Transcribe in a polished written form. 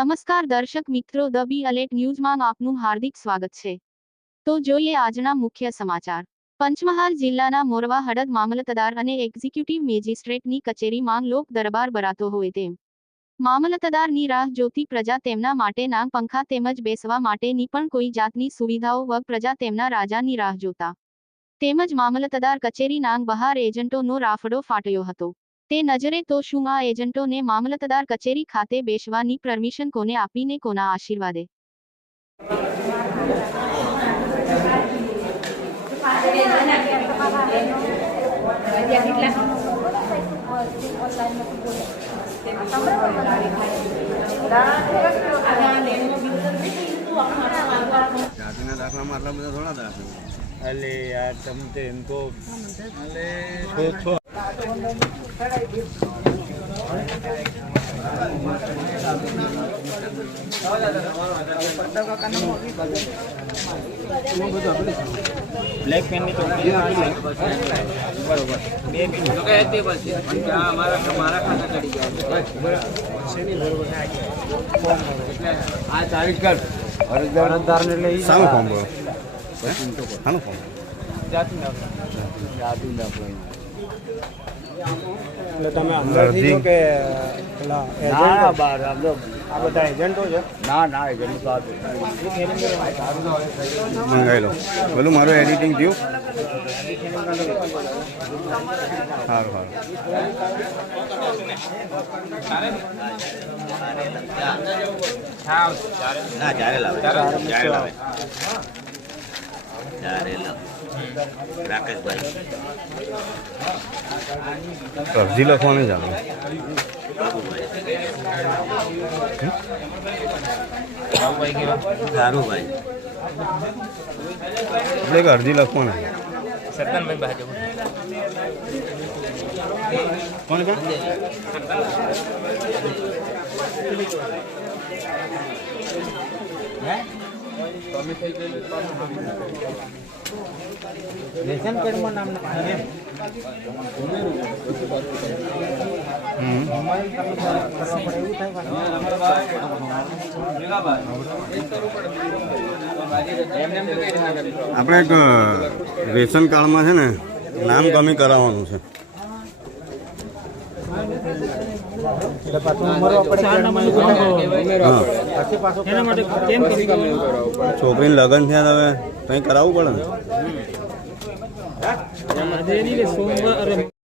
નમસ્કાર દર્શક મિત્રો, ધ બી અલેટ ન્યૂઝમાં આપનું હાર્દિક સ્વાગત છે। તો જોઈએ આજના મુખ્ય સમાચાર। પંચમહાલ જિલ્લાના મોરવા હળદ મામલતદાર અને એક્ઝિક્યુટિવ મેજિસ્ટ્રેટની કચેરીમાં લોક દરબાર ભરાતો હોય તેમ મામલતદારની રાહ જોતી પ્રજા તેમના માટે નાંગ પંખા તેમજ બેસવા માટેની પણ કોઈ જાતની સુવિધાઓ વગર પ્રજા તેમના રાજાની રાહ જોતા તેમજ મામલતદાર કચેરી નાંગ બહાર એજન્ટોનો રાફડો ફાટ્યો હતો। તે નજરે તો શું આ એજન્ટોને મામલતદાર કચેરી ખાતે બેસવાની પરમિશન કોને આપીને કોના આશીર્વાદે अरे यार तुम तो इनको ब्लैक पेन नहीं तो बरोबर हमारा खाता चढ़ी गया आ तारीख कर અરજદાર ને લઈ સાનો ફોર્મ ભરો સાનો ફોર્મ જાતિ ના એટલે તમે અંદર થી કે પેલા એજન્ટ બહાર આ બધા એજન્ટો છે ના એજન્ટ તો મંગાઈ લો બોલું મારું એડિટિંગ થયું સારું અરજી લખવાની ચાલુ એટલે અરજી લખવાની સત્તનભાઈ બાજુ કોણ રેશન કાર્ડમાં નામ આપણે એક રેશન કાર્ડમાં છે ને નામ કમી કરાવવાનું છે છોકરીને લગ્ન થયા હવે કંઈ કરાવવું પડે ને